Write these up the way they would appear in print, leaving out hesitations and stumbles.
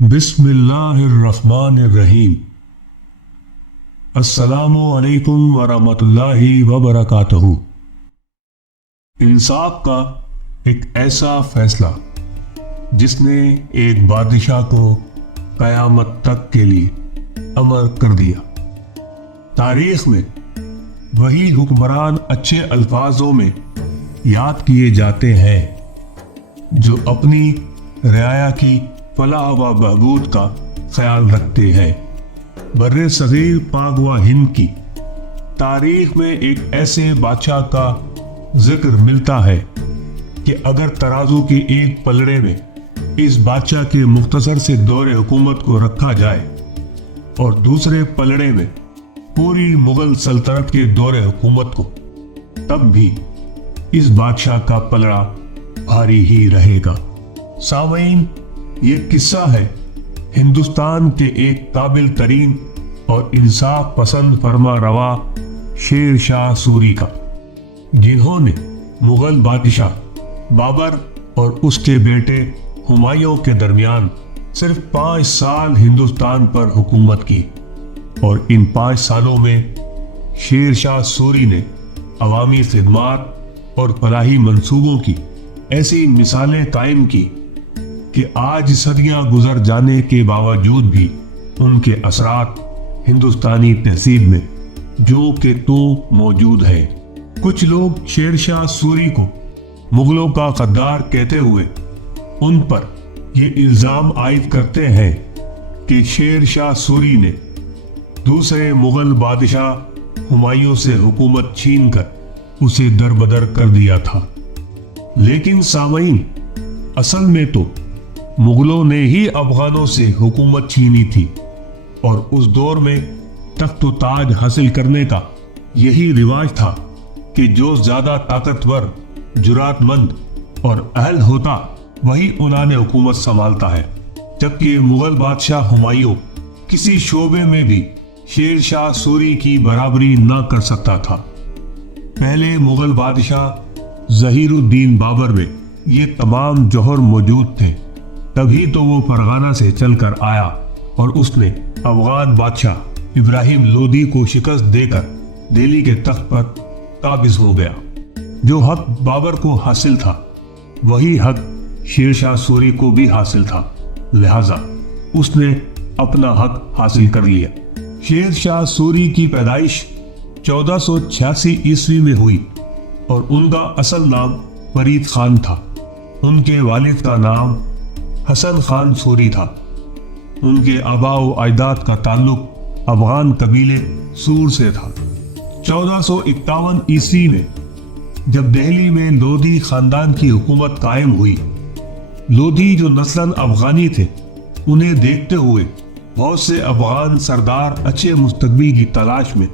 بسم اللہ الرحمن الرحیم۔ السلام علیکم ورحمۃ اللہ وبرکاتہ۔ انصاف کا ایک ایسا فیصلہ جس نے ایک بادشاہ کو قیامت تک کے لیے امر کر دیا۔ تاریخ میں وہی حکمران اچھے الفاظوں میں یاد کیے جاتے ہیں جو اپنی رعایا کی فلاح و بہبود کا خیال رکھتے ہیں۔ بر صغیر پاک و ہند کی تاریخ میں ایک ایسے بادشاہ کا ذکر ملتا ہے کہ اگر ترازو کے ایک پلڑے میں اس بادشاہ کے مختصر سے دور حکومت کو رکھا جائے اور دوسرے پلڑے میں پوری مغل سلطنت کے دور حکومت کو، تب بھی اس بادشاہ کا پلڑا بھاری ہی رہے گا۔ سامعین، یہ قصہ ہے ہندوستان کے ایک قابل ترین اور انصاف پسند فرما روا شیر شاہ سوری کا، جنہوں نے مغل بادشاہ بابر اور اس کے بیٹے ہمایوں کے درمیان صرف 5 سال ہندوستان پر حکومت کی، اور ان 5 سالوں میں شیر شاہ سوری نے عوامی خدمات اور فلاحی منصوبوں کی ایسی مثالیں قائم کی کہ آج صدیاں گزر جانے کے باوجود بھی ان کے اثرات ہندوستانی تہذیب میں جو کہ تو موجود ہے۔ کچھ لوگ شیر شاہ سوری کو مغلوں کا غدار کہتے ہوئے ان پر یہ الزام عائد کرتے ہیں کہ شیر شاہ سوری نے دوسرے مغل بادشاہ ہمایوں سے حکومت چھین کر اسے دربدر کر دیا تھا، لیکن سامعین، اصل میں تو مغلوں نے ہی افغانوں سے حکومت چھینی تھی، اور اس دور میں تخت و تاج حاصل کرنے کا یہی رواج تھا کہ جو زیادہ طاقتور، جرات مند اور اہل ہوتا وہی انہوں نے حکومت سنبھالتا ہے، جبکہ مغل بادشاہ ہمایوں کسی شعبے میں بھی شیر شاہ سوری کی برابری نہ کر سکتا تھا۔ پہلے مغل بادشاہ ظہیر الدین بابر میں یہ تمام جوہر موجود تھے، تبھی تو وہ فرغانہ سے چل کر آیا اور اس نے افغان بادشاہ ابراہیم لودھی کو شکست دے کر دہلی کے تخت پر قابض ہو گیا۔ جو حق بابر کو حاصل تھا وہی حق شیر شاہ سوری کو بھی حاصل تھا، لہذا اس نے اپنا حق حاصل کر لیا۔ شیر شاہ سوری کی پیدائش 1486 عیسوی میں ہوئی، اور ان کا اصل نام فرید خان تھا۔ ان کے والد کا نام حسن خان سوری تھا۔ ان کے آباء و اجداد کا تعلق افغان قبیلے سور سے تھا۔ 1451 عیسوی میں جب دہلی میں لودھی خاندان کی حکومت قائم ہوئی، لودھی جو نسلاً افغانی تھے، انہیں دیکھتے ہوئے بہت سے افغان سردار اچھے مستقبل کی تلاش میں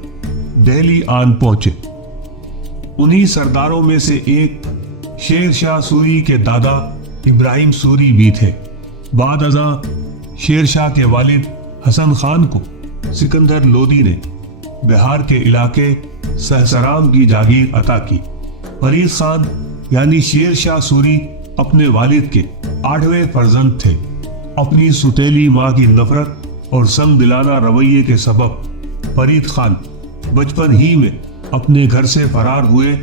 دہلی آن پہنچے۔ انہی سرداروں میں سے ایک شیر شاہ سوری کے دادا ابراہیم سوری بھی تھے۔ بعد ازاں شیر شاہ کے والد حسن خان کو سکندر لودھی نے بہار کے علاقے سہسرام کی جاگیر عطا کی۔ فرید خان یعنی شیر شاہ سوری اپنے والد کے 8ویں فرزند تھے۔ اپنی ستیلی ماں کی نفرت اور سنگ دلانہ رویے کے سبب فرید خان بچپن ہی میں اپنے گھر سے فرار ہوئے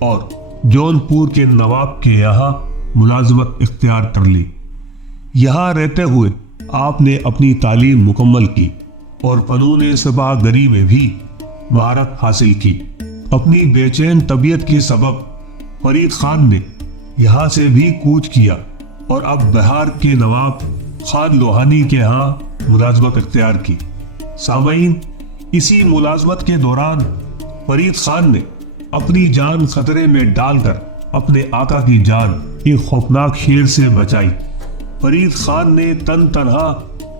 اور جون پور کے نواب کے یہاں ملازمت اختیار کر لی۔ یہاں رہتے ہوئے آپ نے اپنی تعلیم مکمل کی اور فنون سپاہ گری میں بھی مہارت حاصل کی۔ اپنی بے چین طبیعت کے سبب فرید خان نے یہاں سے بھی کوچ کیا اور اب بہار کے نواب خان لوہانی کے ہاں ملازمت اختیار کی۔ سامعین، اسی ملازمت کے دوران فرید خان نے اپنی جان خطرے میں ڈال کر اپنے آقا کی جان ایک خوفناک شیر سے بچائی۔ فرید خان نے تن تنہا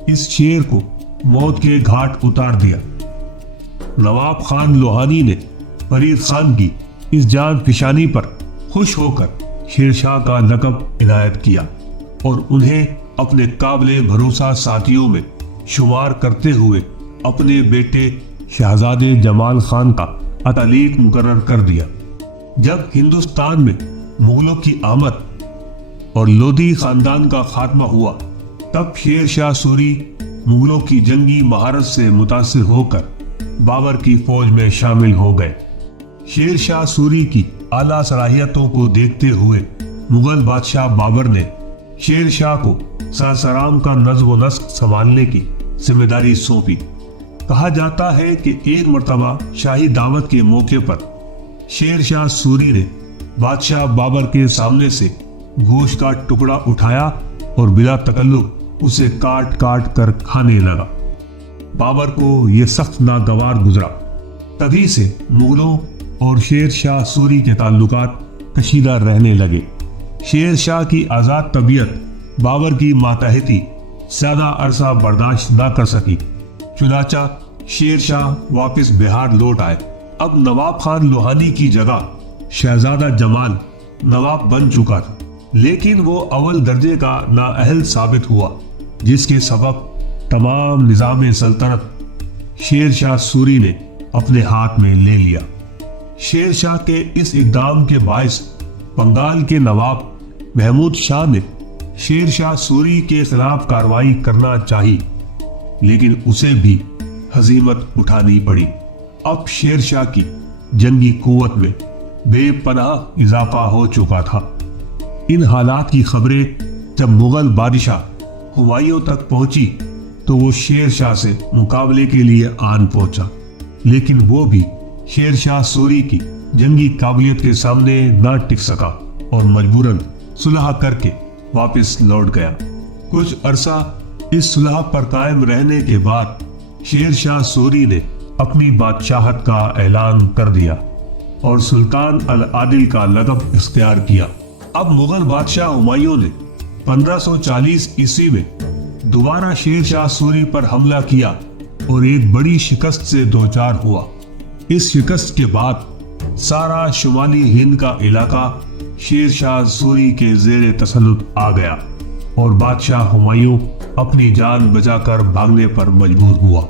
اس شیر کو موت کے گھاٹ اتار دیا۔ نواب خان لوہانی نے فرید خان کی اس جان فشانی پر خوش ہو کر شیر شاہ کا لقب عنایت کیا اور انہیں اپنے قابل بھروسہ ساتھیوں میں شمار کرتے ہوئے اپنے بیٹے شہزادے جمال خان کا اتالیق مقرر کر دیا۔ جب ہندوستان میں مغلوں کی آمد اور لودھی خاندان کا خاتمہ ہوا تب شیر شاہ سوری مغلوں کی جنگی مہارت سے متاثر ہو کر بابر کی فوج میں شامل ہو گئے۔ شیر شاہ سوری کی اعلیٰ صلاحیتوں کو دیکھتے ہوئے مغل بادشاہ بابر نے شیر شاہ کو سرسرام کا نظم و نسق سنبھالنے کی ذمہ داری سونپی۔ کہا جاتا ہے کہ ایک مرتبہ شاہی دعوت کے موقع پر شیر شاہ سوری نے بادشاہ بابر کے سامنے سے گوشت کا ٹکڑا اٹھایا اور بلا تکلف اسے کاٹ کاٹ کر کھانے لگا۔ بابر کو یہ سخت ناگوار گزرا۔ تبھی سے مغلوں اور شیر شاہ سوری کے تعلقات کشیدہ رہنے لگے۔ شیر شاہ کی آزاد طبیعت بابر کی ماتحتی زیادہ عرصہ برداشت نہ کر سکی، چنانچہ شیر شاہ واپس بہار لوٹ آئے۔ اب نواب خان لوہانی کی جگہ شہزادہ جمال نواب بن چکا تھا، لیکن وہ اول درجے کا نااہل ثابت ہوا، جس کے سبب تمام نظام سلطنت شیر شاہ سوری نے اپنے ہاتھ میں لے لیا۔ شیر شاہ کے اس اقدام کے باعث بنگال کے نواب محمود شاہ نے شیر شاہ سوری کے خلاف کارروائی کرنا چاہی، لیکن اسے بھی ہزیمت اٹھانی پڑی۔ اب شیر شاہ کی جنگی قوت میں بے پناہ اضافہ ہو چکا تھا۔ ان حالات کی خبریں جب مغل بادشاہ ہمایوں تک پہنچی تو وہ شیر شاہ سے مقابلے کے لیے آن پہنچا، لیکن وہ بھی شیر شاہ سوری کی جنگی قابلیت کے سامنے نہ ٹک سکا اور مجبوراً صلح کر کے واپس لوٹ گیا۔ کچھ عرصہ اس صلح پر قائم رہنے کے بعد شیر شاہ سوری نے اپنی بادشاہت کا اعلان کر دیا اور سلطان العادل کا لقب اختیار کیا۔ اب مغل بادشاہ ہمایوں نے 1540 عیسوی میں دوبارہ شیر شاہ سوری پر حملہ کیا اور ایک بڑی شکست سے دوچار ہوا۔ اس شکست کے بعد سارا شمالی ہند کا علاقہ شیر شاہ سوری کے زیر تسلط آ گیا اور بادشاہ ہمایوں اپنی جان بچا کر بھاگنے پر مجبور ہوا۔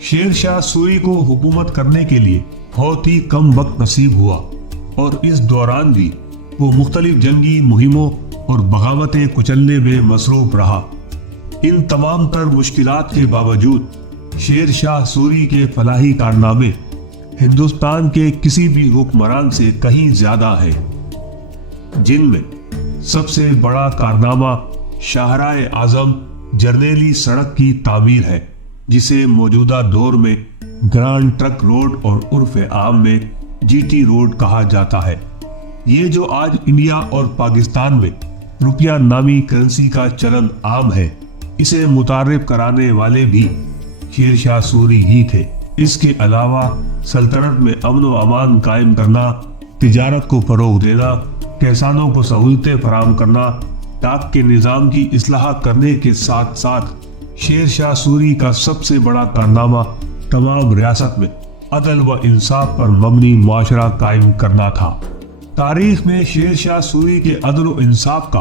شیر شاہ سوری کو حکومت کرنے کے لیے بہت ہی کم وقت نصیب ہوا اور اس دوران بھی وہ مختلف جنگی مہموں اور بغاوتیں کچلنے میں مصروف رہا۔ ان تمام تر مشکلات کے باوجود شیر شاہ سوری کے فلاحی کارنامے ہندوستان کے کسی بھی حکمران سے کہیں زیادہ ہے، جن میں سب سے بڑا کارنامہ شاہراہ اعظم جرنیلی سڑک کی تعمیر ہے، جسے موجودہ دور میں گرانڈ ٹرک روڈ اور عرف عام میں جی ٹی روڈ کہا جاتا ہے۔ یہ جو آج انڈیا اور پاکستان میں روپیہ نامی کرنسی کا چلن عام ہے، اسے متعارف کرانے والے بھی شیر شاہ سوری ہی تھے۔ اس کے علاوہ سلطنت میں امن و امان قائم کرنا، تجارت کو فروغ دینا، کسانوں کو سہولتیں فراہم کرنا، ڈاک کے نظام کی اصلاح کرنے کے ساتھ ساتھ شیر شاہ سوری کا سب سے بڑا کارنامہ تمام ریاست میں عدل و انصاف پر مبنی معاشرہ قائم کرنا تھا۔ تاریخ میں شیر شاہ سوری کے عدل و انصاف کا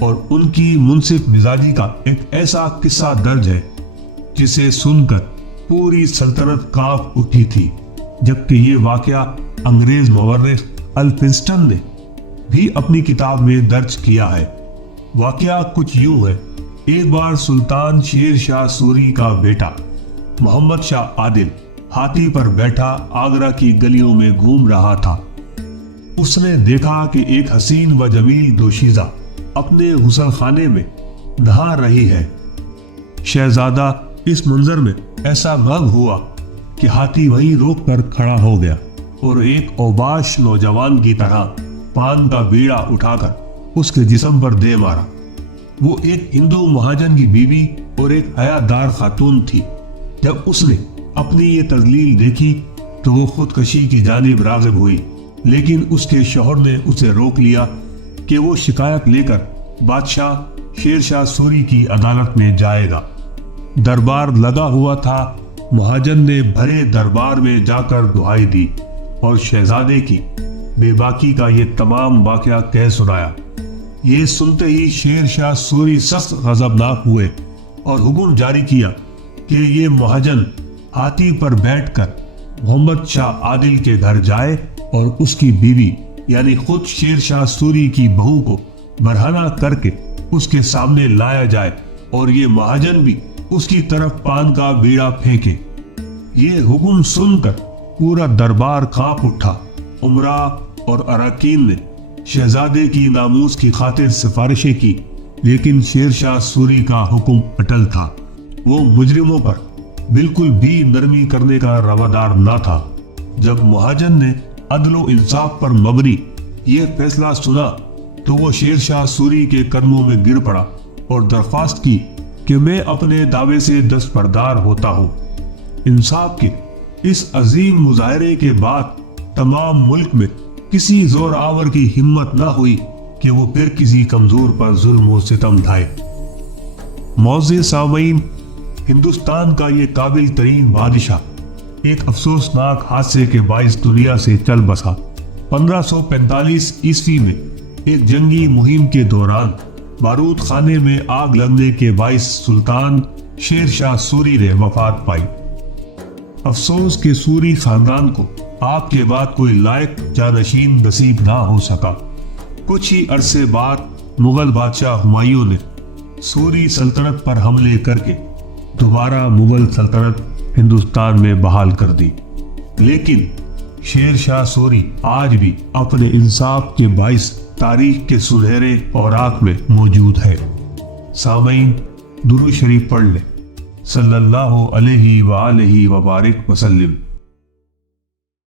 اور ان کی منصف مزاجی کا ایک ایسا قصہ درج ہے جسے سن کر پوری سلطنت کانپ اٹھی تھی، جبکہ یہ واقعہ انگریز مورخ الفنسٹن نے بھی اپنی کتاب میں درج کیا ہے۔ واقعہ کچھ یوں ہے۔ ایک بار سلطان شیر شاہ سوری کا بیٹا محمد شاہ عادل ہاتھی پر بیٹھا آگرہ کی گلیوں میں گھوم رہا تھا۔ اس نے دیکھا کہ ایک حسین و جمیل دوشیزہ اپنے غسل خانے میں نہا رہی ہے۔ شہزادہ اس منظر میں ایسا غم ہوا کہ ہاتھی وہیں روک کر کھڑا ہو گیا اور ایک اوباش نوجوان کی طرح پان کا بیڑا اٹھا کر اس کے جسم پر دے مارا۔ وہ ایک ہندو مہاجن کی بیوی اور ایک حیا دار خاتون تھی۔ جب اس نے اپنی یہ تذلیل دیکھی تو وہ خودکشی کی جانب راغب ہوئی، لیکن اس کے شوہر نے اسے روک لیا کہ وہ شکایت لے کر بادشاہ شیر شاہ سوری کی عدالت میں جائے گا۔ دربار لگا ہوا تھا۔ مہاجن نے بھرے دربار میں جا کر دہائی دی اور شہزادے کی بے باکی کا یہ تمام واقعہ کہہ سنایا۔ یہ سنتے ہی شیر شاہ سوری سخت غضبناک ہوئے اور حکم جاری کیا کہ یہ مہاجن ہاتھی پر بیٹھ کر محمد شاہ عادل کے گھر جائے اور اس کی بیوی یعنی خود شیر شاہ سوری کی بہو کو برہنہ کر کے اس کے سامنے لایا جائے اور یہ مہاجن بھی اس کی طرف پان کا بیڑا پھینکے۔ یہ حکم سن کر پورا دربار کانپ اٹھا۔ امراء اور اراکین نے شہزادے کی ناموس کی خاطر سفارشیں کی، لیکن شیر شاہ سوری کا حکم اٹل تھا۔ وہ مجرموں پر بالکل بھی نرمی کرنے کا روادار نہ تھا۔ جب مہاجن نے عدل و انصاف پر مبنی یہ فیصلہ سنا تو وہ شیر شاہ سوری کے قدموں میں گر پڑا اور درخواست کی کہ میں اپنے دعوے سے دستبردار ہوتا ہوں۔ انصاف کے اس عظیم مظاہرے کے بعد تمام ملک میں کسی زور آور کی ہمت نہ ہوئی کہ وہ پھر کسی کمزور پر ظلم و ستم ڈھائے۔ معزز سامعین، ہندوستان کا یہ قابل ترین بادشاہ ایک افسوسناک حادثے کے باعث دنیا سے چل بسا۔ 1545 عیسوی میں ایک جنگی مہم کے دوران بارود خانے میں آگ لگنے کے باعث سلطان شیر شاہ سوری نے وفات پائی۔ افسوس کہ سوری خاندان کو آپ کے بعد کوئی لائق جانشین نصیب نہ ہو سکا۔ کچھ ہی عرصے بعد مغل بادشاہ ہمایوں نے سوری سلطنت پر حملے کر کے دوبارہ مغل سلطنت ہندوستان میں بحال کر دی، لیکن شیر شاہ سوری آج بھی اپنے انصاف کے باعث تاریخ کے سنہرے اوراق میں موجود ہے۔ سامعین، درود شریف پڑھ لیں۔ صلی اللہ علیہ وآلہ وبارک وسلم۔